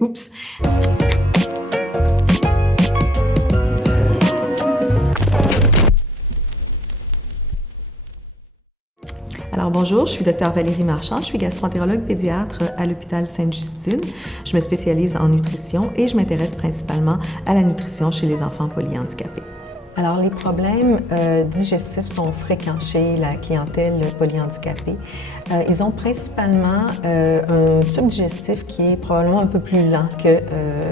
Oups! Alors bonjour, je suis Dr Valérie Marchand, je suis gastro-entérologue pédiatre à l'hôpital Sainte-Justine. Je me spécialise en nutrition et je m'intéresse principalement à la nutrition chez les enfants polyhandicapés. Alors, les problèmes digestifs sont fréquents chez la clientèle polyhandicapée. Ils ont principalement un tube digestif qui est probablement un peu plus lent que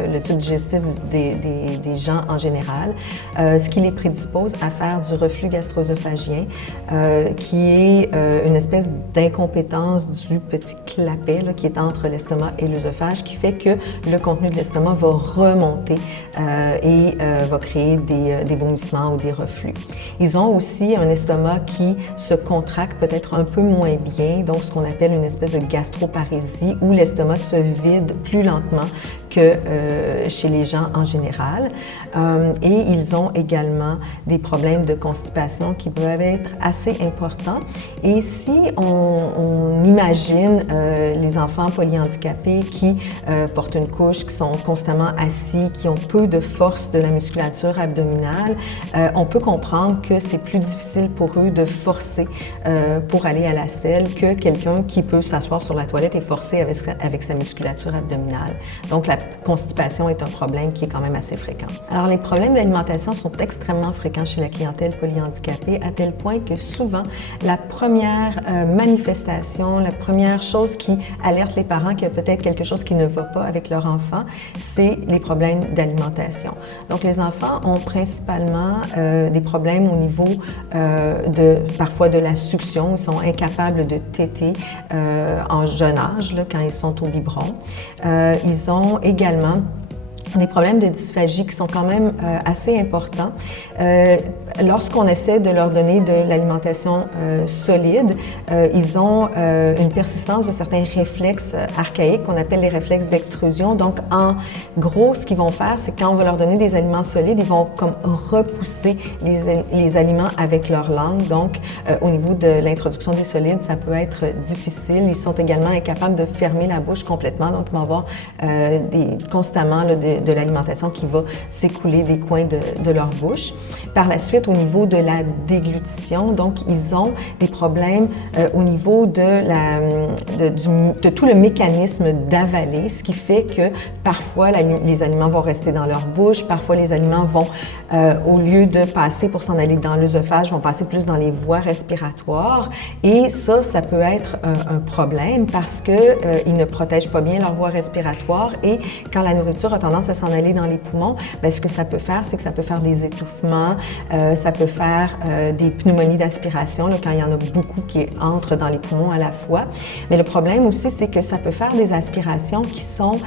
le tube digestif des gens en général, ce qui les prédispose à faire du reflux gastro-œsophagien, qui est une espèce d'incompétence du petit clapet là, qui est entre l'estomac et l'œsophage, qui fait que le contenu de l'estomac va remonter et va créer des vomissements ou des reflux. Ils ont aussi un estomac qui se contracte peut-être un peu moins bien, donc ce qu'on appelle une espèce de gastroparésie où l'estomac se vide plus lentement que chez les gens en général. Et ils ont également des problèmes de constipation qui peuvent être assez importants. Et si on imagine les enfants polyhandicapés qui portent une couche, qui sont constamment assis, qui ont peu de force de la musculature abdominale, on peut comprendre que c'est plus difficile pour eux de forcer pour aller à la selle que quelqu'un qui peut s'asseoir sur la toilette et forcer avec sa musculature abdominale. Donc, la constipation est un problème qui est quand même assez fréquent. Alors, les problèmes d'alimentation sont extrêmement fréquents chez la clientèle polyhandicapée à tel point que souvent, la première manifestation, la première chose qui alerte les parents qu'il y a peut-être quelque chose qui ne va pas avec leur enfant, c'est les problèmes d'alimentation. Donc, les enfants ont principalement des problèmes au niveau parfois de la succion. Ils sont incapables de téter en jeune âge, là, quand ils sont au biberon. Ils ont également des problèmes de dysphagie qui sont quand même assez importants. Lorsqu'on essaie de leur donner de l'alimentation solide, ils ont une persistance de certains réflexes archaïques qu'on appelle les réflexes d'extrusion. Donc, en gros, ce qu'ils vont faire, c'est quand on va leur donner des aliments solides, ils vont comme repousser les aliments avec leur langue. Donc, au niveau de l'introduction des solides, ça peut être difficile. Ils sont également incapables de fermer la bouche complètement. Donc, ils vont avoir constamment là, de l'alimentation qui va s'écouler des coins de leur bouche. Par la suite, au niveau de la déglutition, donc ils ont des problèmes au niveau de tout le mécanisme d'avaler, ce qui fait que parfois les aliments vont rester dans leur bouche, parfois les aliments vont, au lieu de passer pour s'en aller dans l'œsophage, vont passer plus dans les voies respiratoires et ça peut être un problème parce qu'ils ne protègent pas bien leurs voies respiratoires et quand la nourriture a tendance à s'en aller dans les poumons, bien, ce que ça peut faire, c'est que ça peut faire des étouffements, ça peut faire des pneumonies d'aspiration, quand il y en a beaucoup qui entrent dans les poumons à la fois. Mais le problème aussi, c'est que ça peut faire des aspirations qui sont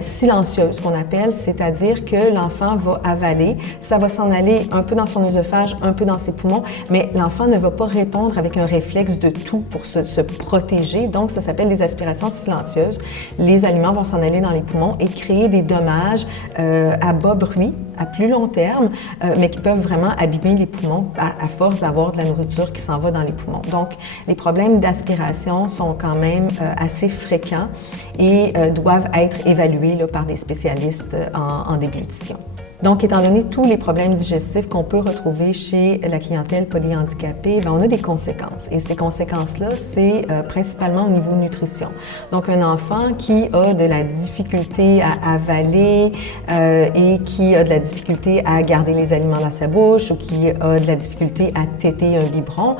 silencieuses, qu'on appelle, c'est-à-dire que l'enfant va avaler, ça va s'en aller un peu dans son œsophage, un peu dans ses poumons, mais l'enfant ne va pas répondre avec un réflexe de tout pour se protéger. Donc, ça s'appelle des aspirations silencieuses. Les aliments vont s'en aller dans les poumons et créer des dommages à bas bruit, à plus long terme, mais qui peuvent vraiment abîmer les poumons à force d'avoir de la nourriture qui s'en va dans les poumons. Donc, les problèmes d'aspiration sont quand même assez fréquents et doivent être évalués là, par des spécialistes en déglutition. Donc, étant donné tous les problèmes digestifs qu'on peut retrouver chez la clientèle polyhandicapée, bien, on a des conséquences. Et ces conséquences-là, c'est principalement au niveau nutrition. Donc, un enfant qui a de la difficulté à avaler et qui a de la difficulté à garder les aliments dans sa bouche ou qui a de la difficulté à téter un biberon,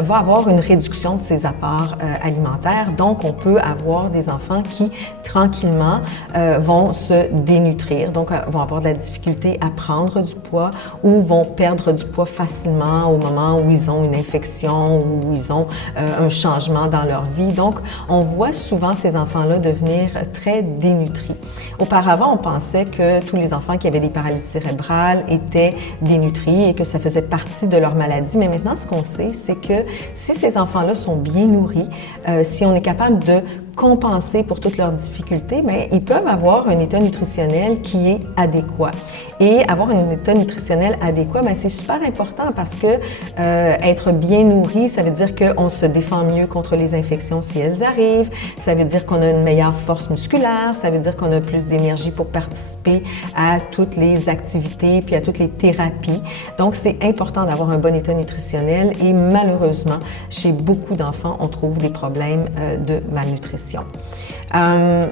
va avoir une réduction de ses apports alimentaires. Donc, on peut avoir des enfants qui, tranquillement, vont se dénutrir, donc vont avoir de la difficulté à prendre du poids ou vont perdre du poids facilement au moment où ils ont une infection ou où ils ont un changement dans leur vie. Donc, on voit souvent ces enfants-là devenir très dénutris. Auparavant, on pensait que tous les enfants qui avaient des paralysies cérébrales étaient dénutris et que ça faisait partie de leur maladie. Mais maintenant, ce qu'on sait, c'est que si ces enfants-là sont bien nourris, si on est capable de compenser pour toutes leurs difficultés, bien, ils peuvent avoir un état nutritionnel qui est adéquat. Et avoir un état nutritionnel adéquat, bien, c'est super important parce que être bien nourri, ça veut dire qu'on se défend mieux contre les infections si elles arrivent, ça veut dire qu'on a une meilleure force musculaire, ça veut dire qu'on a plus d'énergie pour participer à toutes les activités puis à toutes les thérapies. Donc, c'est important d'avoir un bon état nutritionnel et malheureusement, chez beaucoup d'enfants, on trouve des problèmes de malnutrition.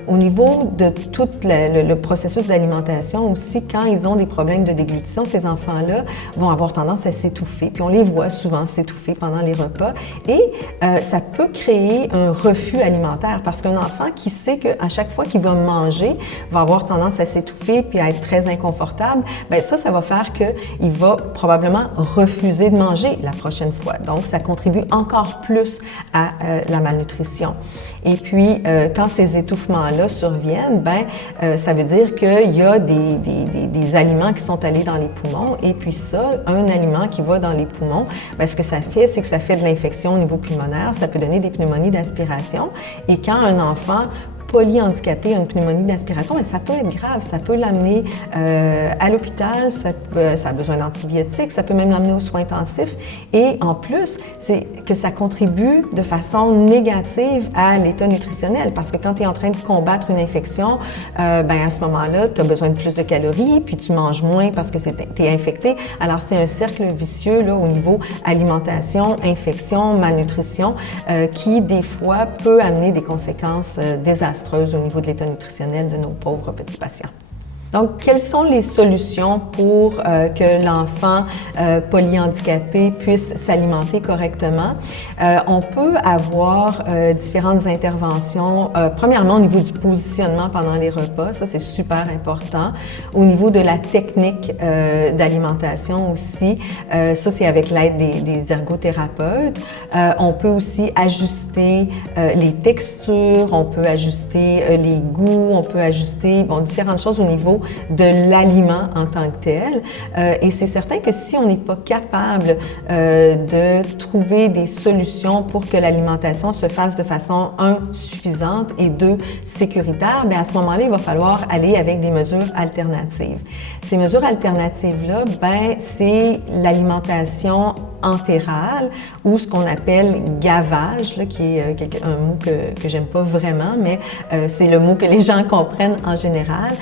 Au niveau de tout le processus d'alimentation aussi, quand ils ont des problèmes de déglutition, ces enfants-là vont avoir tendance à s'étouffer, puis on les voit souvent s'étouffer pendant les repas et ça peut créer un refus alimentaire parce qu'un enfant qui sait qu'à chaque fois qu'il va manger, va avoir tendance à s'étouffer puis à être très inconfortable, bien ça va faire qu'il va probablement refuser de manger la prochaine fois. Donc, ça contribue encore plus à la malnutrition. Et puis, quand ces étouffements-là surviennent, bien, ça veut dire qu'il y a des aliments qui sont allés dans les poumons et puis ça, un aliment qui va dans les poumons, bien, ce que ça fait, c'est que ça fait de l'infection au niveau pulmonaire, ça peut donner des pneumonies d'aspiration et quand un enfant polyhandicapé a une pneumonie d'aspiration, mais ça peut être grave, ça peut l'amener à l'hôpital, ça a besoin d'antibiotiques, ça peut même l'amener aux soins intensifs et en plus, c'est que ça contribue de façon négative à l'état nutritionnel parce que quand tu es en train de combattre une infection, ben à ce moment-là, tu as besoin de plus de calories puis tu manges moins parce que tu es infecté. Alors, c'est un cercle vicieux là, au niveau alimentation, infection, malnutrition qui, des fois, peut amener des conséquences désastreuses au niveau de l'état nutritionnel de nos pauvres petits patients. Donc, quelles sont les solutions pour que l'enfant polyhandicapé puisse s'alimenter correctement? On peut avoir différentes interventions. Premièrement, au niveau du positionnement pendant les repas, ça c'est super important. Au niveau de la technique d'alimentation aussi, ça c'est avec l'aide des ergothérapeutes. On peut aussi ajuster les textures, on peut ajuster les goûts, on peut ajuster différentes choses au niveau de l'aliment en tant que tel. Et c'est certain que si on n'est pas capable de trouver des solutions pour que l'alimentation se fasse de façon, suffisante et sécuritaire, bien à ce moment-là, il va falloir aller avec des mesures alternatives. Ces mesures alternatives-là, bien, c'est l'alimentation entérale ou ce qu'on appelle gavage, là, qui est un mot que j'aime pas vraiment, mais c'est le mot que les gens comprennent en général.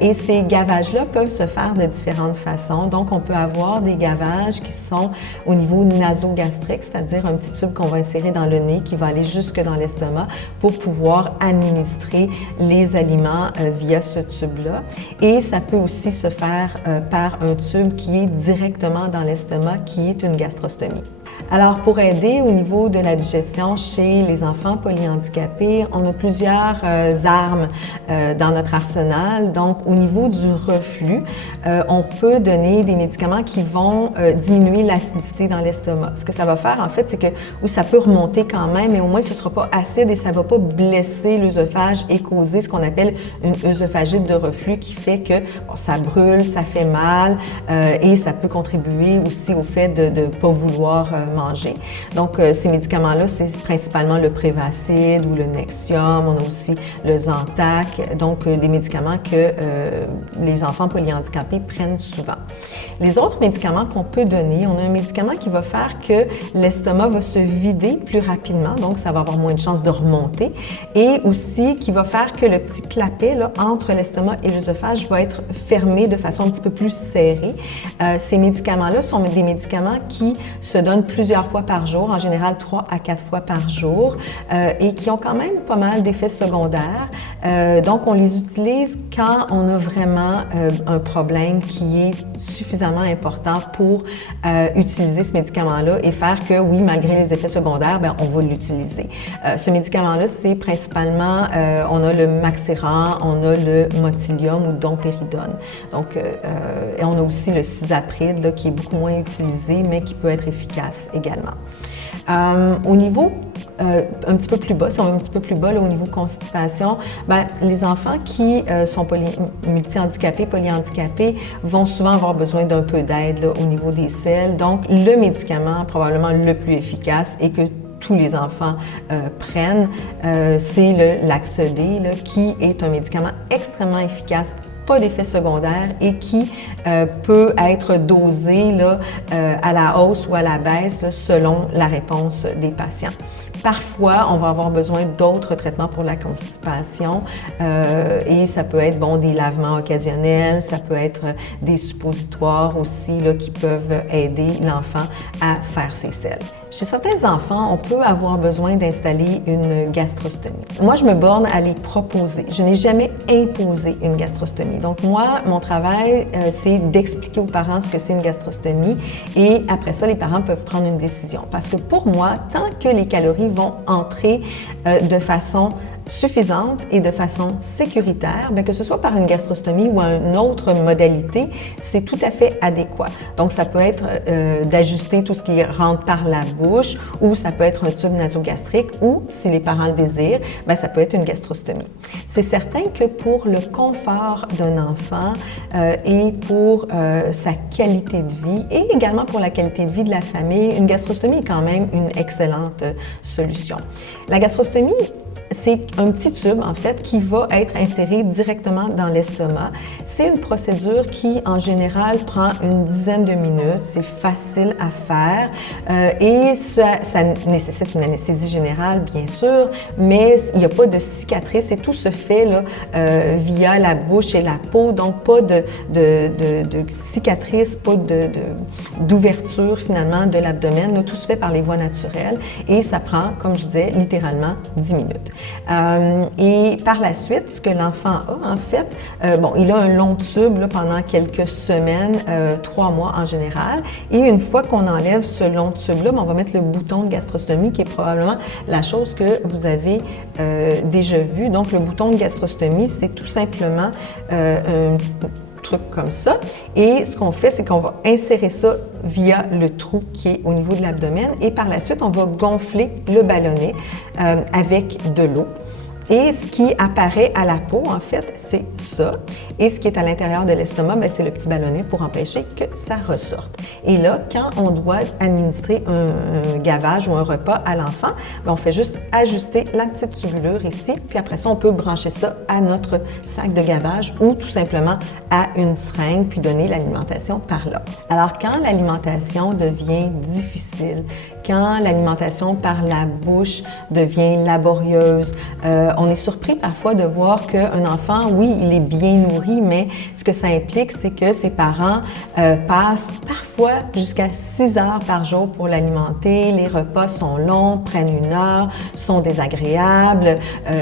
Et ces gavages-là peuvent se faire de différentes façons. Donc, on peut avoir des gavages qui sont au niveau nasogastrique, c'est-à-dire un petit tube qu'on va insérer dans le nez qui va aller jusque dans l'estomac pour pouvoir administrer les aliments via ce tube-là. Et ça peut aussi se faire par un tube qui est directement dans l'estomac, qui est une gastrostomie. Alors, pour aider au niveau de la digestion chez les enfants polyhandicapés, on a plusieurs armes dans notre arsenal. Donc, au niveau du reflux, on peut donner des médicaments qui vont diminuer l'acidité dans l'estomac. Ce que ça va faire, en fait, c'est que oui, ça peut remonter quand même, mais au moins, ce ne sera pas acide et ça ne va pas blesser l'œsophage et causer ce qu'on appelle une œsophagite de reflux qui fait que ça brûle, ça fait mal et ça peut contribuer aussi au fait de ne pas vouloir manger. Donc, ces médicaments-là, c'est principalement le Prévacid ou le Nexium. On a aussi le Zantac, donc des médicaments que les enfants polyhandicapés prennent souvent. Les autres médicaments qu'on peut donner, on a un médicament qui va faire que l'estomac va se vider plus rapidement, donc ça va avoir moins de chances de remonter, et aussi qui va faire que le petit clapet là, entre l'estomac et l'œsophage va être fermé de façon un petit peu plus serrée. Ces médicaments-là sont des médicaments qui se donnent plusieurs fois par jour, en général 3 à 4 fois par jour, et qui ont quand même pas mal d'effets secondaires. Donc, on les utilise quand on a vraiment un problème qui est suffisamment important pour utiliser ce médicament-là et faire que, oui, malgré les effets secondaires, bien, on va l'utiliser. Ce médicament-là, c'est principalement, on a le Maxiran, on a le Motilium ou Domperidone. Donc, et on a aussi le Cisapride, là, qui est beaucoup moins utilisé, mais qui peut être efficace également. Au niveau un petit peu plus bas, si on va un petit peu plus bas, là, au niveau constipation, bien, les enfants qui sont multihandicapés, polyhandicapés, vont souvent avoir besoin d'un peu d'aide là, au niveau des selles. Donc, le médicament probablement le plus efficace et que tous les enfants prennent, c'est le Laxodé, là, qui est un médicament extrêmement efficace pas d'effet secondaire et qui peut être dosé là, à la hausse ou à la baisse là, selon la réponse des patients. Parfois, on va avoir besoin d'autres traitements pour la constipation et ça peut être des lavements occasionnels, ça peut être des suppositoires aussi là, qui peuvent aider l'enfant à faire ses selles. Chez certains enfants, on peut avoir besoin d'installer une gastrostomie. Moi, je me borne à les proposer. Je n'ai jamais imposé une gastrostomie. Donc, moi, mon travail, c'est d'expliquer aux parents ce que c'est une gastrostomie et après ça, les parents peuvent prendre une décision. Parce que pour moi, tant que les calories vont entrer de façon suffisante et de façon sécuritaire, bien, que ce soit par une gastrostomie ou une autre modalité, c'est tout à fait adéquat. Donc, ça peut être d'ajuster tout ce qui rentre par la bouche ou ça peut être un tube nasogastrique ou, si les parents le désirent, bien, ça peut être une gastrostomie. C'est certain que pour le confort d'un enfant et pour sa qualité de vie et également pour la qualité de vie de la famille, une gastrostomie est quand même une excellente solution. La gastrostomie, c'est un petit tube, en fait, qui va être inséré directement dans l'estomac. C'est une procédure qui, en général, prend une dizaine de minutes. C'est facile à faire et ça nécessite une anesthésie générale, bien sûr, mais il n'y a pas de cicatrice et tout se fait là, via la bouche et la peau, donc pas de cicatrice, pas d'ouverture, finalement, de l'abdomen. Tout se fait par les voies naturelles et ça prend, comme je disais, littéralement 10 minutes. Et par la suite, ce que l'enfant a, en fait, il a un long tube là, pendant quelques semaines, 3 mois en général. Et une fois qu'on enlève ce long tube-là, on va mettre le bouton de gastrostomie qui est probablement la chose que vous avez déjà vue. Donc, le bouton de gastrostomie, c'est tout simplement un petit truc comme ça. Et ce qu'on fait, c'est qu'on va insérer ça via le trou qui est au niveau de l'abdomen et par la suite, on va gonfler le ballonnet avec de l'eau. Et ce qui apparaît à la peau, en fait, c'est ça. Et ce qui est à l'intérieur de l'estomac, c'est le petit ballonnet pour empêcher que ça ressorte. Et là, quand on doit administrer un gavage ou un repas à l'enfant, on fait juste ajuster la petite tubulure ici, puis après ça, on peut brancher ça à notre sac de gavage ou tout simplement à une seringue, puis donner l'alimentation par là. Alors, quand l'alimentation devient difficile, quand l'alimentation par la bouche devient laborieuse, on est surpris parfois de voir qu'un enfant, oui, il est bien nourri, mais ce que ça implique, c'est que ses parents passent parfois jusqu'à 6 heures par jour pour l'alimenter. Les repas sont longs, prennent 1 heure, sont désagréables.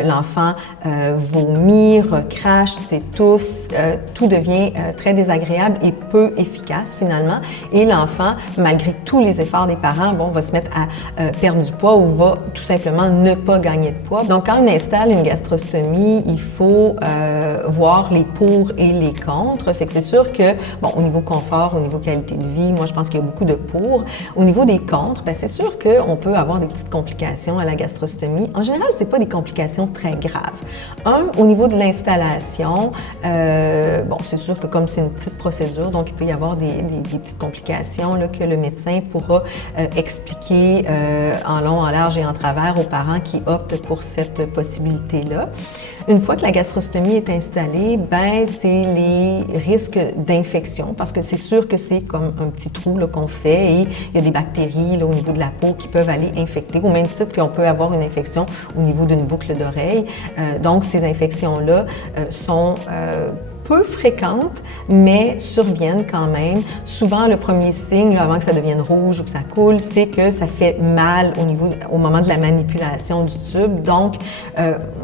L'enfant vomit, recrache, s'étouffe. Tout devient très désagréable et peu efficace finalement. Et l'enfant, malgré tous les efforts des parents, va se mettre à perdre du poids ou va tout simplement ne pas gagner de poids. Donc, quand on installe une gastrostomie, il faut voir les pour et les contre. Fait que c'est sûr que, au niveau confort, au niveau qualité de vie, moi, je pense qu'il y a beaucoup de pour. Au niveau des contre, c'est sûr qu'on peut avoir des petites complications à la gastrostomie. En général, ce n'est pas des complications très graves. Au niveau de l'installation, c'est sûr que comme c'est une petite procédure, donc il peut y avoir des petites complications là, que le médecin pourra expliquer en long, en large et en travers aux parents qui optent pour cette possibilité-là. Une fois que la gastrostomie est installée, c'est les risques d'infection parce que c'est sûr que c'est comme un petit trou là, qu'on fait et il y a des bactéries là, au niveau de la peau qui peuvent aller infecter, au même titre qu'on peut avoir une infection au niveau d'une boucle d'oreille. Donc, ces infections-là sont peu fréquentes, mais surviennent quand même. Souvent, le premier signe, là, avant que ça devienne rouge ou que ça coule, c'est que ça fait mal au moment de la manipulation du tube. Donc,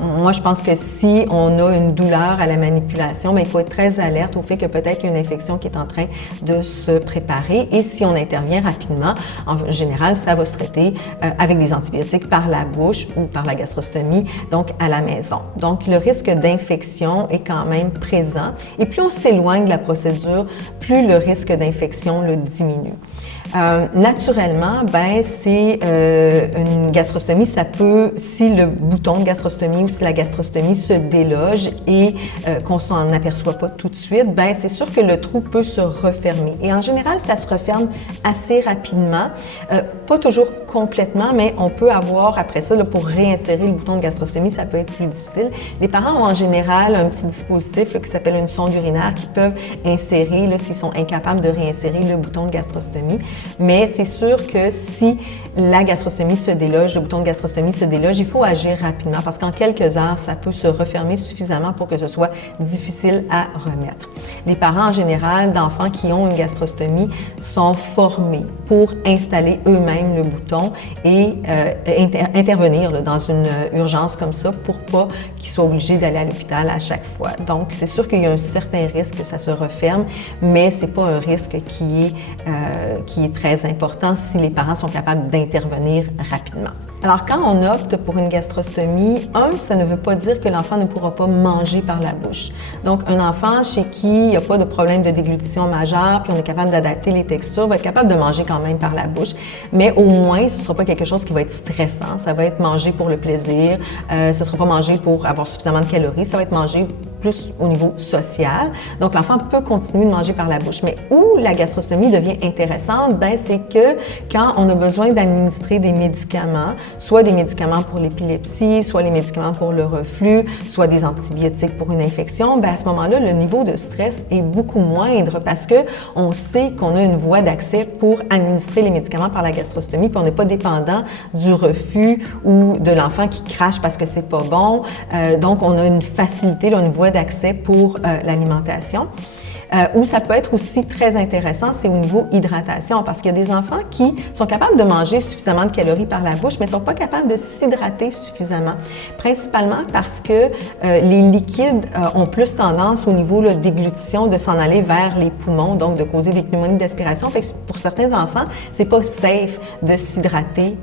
moi, je pense que si on a une douleur à la manipulation, il faut être très alerte au fait que peut-être qu'il y a une infection qui est en train de se préparer. Et si on intervient rapidement, en général, ça va se traiter avec des antibiotiques par la bouche ou par la gastrostomie, donc à la maison. Donc, le risque d'infection est quand même présent. Et plus on s'éloigne de la procédure, plus le risque d'infection diminue. Naturellement, ben c'est une gastrostomie, ça peut, si le bouton de gastrostomie ou si la gastrostomie se déloge et qu'on s'en aperçoit pas tout de suite, ben c'est sûr que le trou peut se refermer. Et en général, ça se referme assez rapidement, pas toujours complètement, mais on peut avoir après ça, là, pour réinsérer le bouton de gastrostomie, ça peut être plus difficile. Les parents ont en général un petit dispositif là, qui s'appelle une sonde urinaire qu'ils peuvent insérer s'ils sont incapables de réinsérer le bouton de gastrostomie. Mais c'est sûr que si la gastrostomie se déloge, le bouton de gastrostomie se déloge, il faut agir rapidement parce qu'en quelques heures, ça peut se refermer suffisamment pour que ce soit difficile à remettre. Les parents en général d'enfants qui ont une gastrostomie sont formés pour installer eux-mêmes le bouton et intervenir là, dans une urgence comme ça pour pas qu'ils soient obligés d'aller à l'hôpital à chaque fois. Donc, c'est sûr qu'il y a un certain risque que ça se referme, mais c'est pas un risque qui est très important si les parents sont capables d'intervenir rapidement. Alors, quand on opte pour une gastrostomie, ça ne veut pas dire que l'enfant ne pourra pas manger par la bouche. Donc, un enfant chez qui il n'y a pas de problème de déglutition majeur, puis on est capable d'adapter les textures, va être capable de manger quand même par la bouche, mais au moins, ce ne sera pas quelque chose qui va être stressant. Ça va être manger pour le plaisir, ce ne sera pas manger pour avoir suffisamment de calories, ça va être manger plus au niveau social. Donc, l'enfant peut continuer de manger par la bouche. Mais où la gastrostomie devient intéressante, ben, c'est que quand on a besoin d'administrer des médicaments, soit des médicaments pour l'épilepsie, soit les médicaments pour le reflux, soit des antibiotiques pour une infection, ben, à ce moment-là, le niveau de stress est beaucoup moindre parce qu'on sait qu'on a une voie d'accès pour administrer les médicaments par la gastrostomie, puis on n'est pas dépendant du refus ou de l'enfant qui crache parce que c'est pas bon. Donc, on a une facilité, là, une voie d'accès pour l'alimentation. Où ça peut être aussi très intéressant, c'est au niveau hydratation, parce qu'il y a des enfants qui sont capables de manger suffisamment de calories par la bouche, mais ne sont pas capables de s'hydrater suffisamment, principalement parce que les liquides ont plus tendance au niveau de déglutition de s'en aller vers les poumons, donc de causer des pneumonies d'aspiration. Fait que pour certains enfants, c'est pas safe de s'hydrater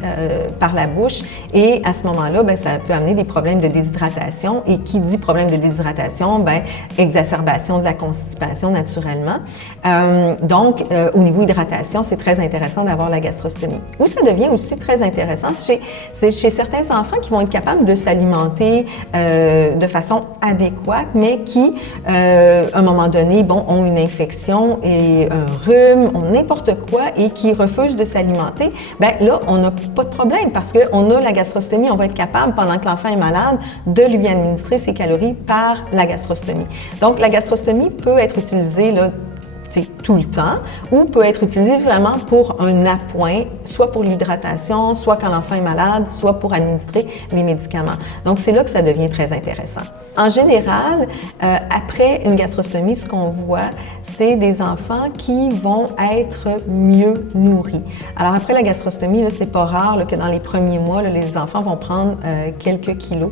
par la bouche et à ce moment-là, ben, ça peut amener des problèmes de déshydratation et qui dit problème de déshydratation, ben, exacerbation de la constipation naturellement. Donc, au niveau hydratation, c'est très intéressant d'avoir la gastrostomie. Où ça devient aussi très intéressant, c'est chez certains enfants qui vont être capables de s'alimenter de façon adéquate, mais qui, à un moment donné, bon, ont une infection et un rhume, ont n'importe quoi et qui refusent de s'alimenter. Bien là, on n'a pas de problème parce qu'on a la gastrostomie, on va être capable, pendant que l'enfant est malade, de lui administrer ses calories par la gastrostomie. Donc, la gastrostomie peut être utilisée là, tout le temps, ou peut être utilisé vraiment pour un appoint, soit pour l'hydratation, soit quand l'enfant est malade, soit pour administrer les médicaments. Donc, c'est là que ça devient très intéressant. En général, après une gastrostomie, ce qu'on voit, c'est des enfants qui vont être mieux nourris. Alors, après la gastrostomie, c'est pas rare là, que dans les premiers mois, là, les enfants vont prendre quelques kilos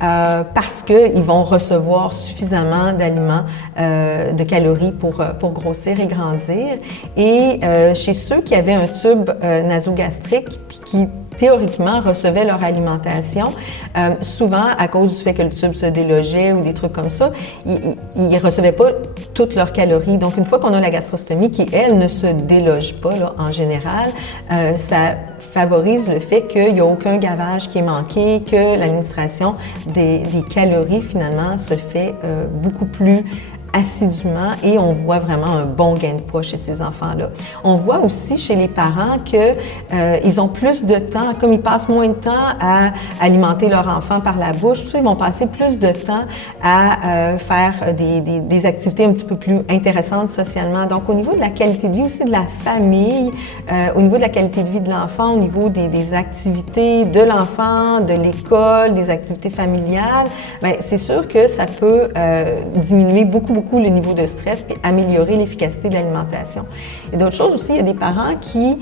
parce qu'ils vont recevoir suffisamment d'aliments, de calories pour grossir et grandir. Et chez ceux qui avaient un tube nasogastrique qui théoriquement recevaient leur alimentation, souvent à cause du fait que le tube se délogeait ou des trucs comme ça, ils ne recevaient pas toutes leurs calories. Donc, une fois qu'on a la gastrostomie qui, elle, ne se déloge pas là, en général, ça favorise le fait qu'il n'y a aucun gavage qui est manqué, que l'administration des calories, finalement, se fait beaucoup plus assidûment et on voit vraiment un bon gain de poids chez ces enfants-là. On voit aussi chez les parents qu'ils ont plus de temps, comme ils passent moins de temps à alimenter leur enfant par la bouche, tout ça, ils vont passer plus de temps à faire des activités un petit peu plus intéressantes socialement. Donc, au niveau de la qualité de vie aussi de la famille, au niveau de la qualité de vie de l'enfant, au niveau des activités de l'enfant, de l'école, des activités familiales, bien, c'est sûr que ça peut diminuer beaucoup le niveau de stress puis améliorer l'efficacité de l'alimentation. Et d'autres choses aussi, il y a des parents qui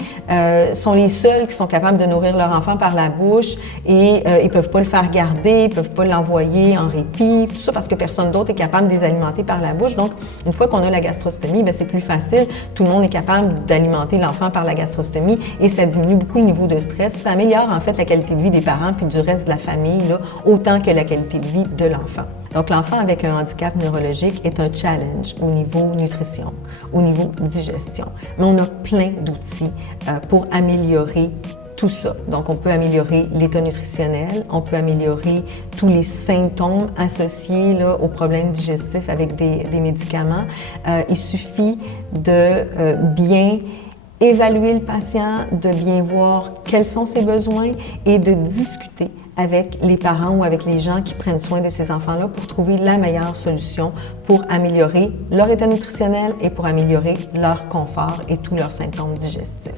sont les seuls qui sont capables de nourrir leur enfant par la bouche et ils ne peuvent pas le faire garder, ils ne peuvent pas l'envoyer en répit, tout ça parce que personne d'autre est capable de les alimenter par la bouche. Donc, une fois qu'on a la gastrostomie, bien, c'est plus facile. Tout le monde est capable d'alimenter l'enfant par la gastrostomie et ça diminue beaucoup le niveau de stress. Puis ça améliore en fait la qualité de vie des parents puis du reste de la famille, là, autant que la qualité de vie de l'enfant. Donc, l'enfant avec un handicap neurologique est un challenge au niveau nutrition, au niveau digestion. Mais on a plein d'outils pour améliorer tout ça. Donc, on peut améliorer l'état nutritionnel, on peut améliorer tous les symptômes associés là, aux problèmes digestifs avec des médicaments. Il suffit de bien évaluer le patient, de bien voir quels sont ses besoins et de discuter avec les parents ou avec les gens qui prennent soin de ces enfants-là pour trouver la meilleure solution pour améliorer leur état nutritionnel et pour améliorer leur confort et tous leurs symptômes digestifs.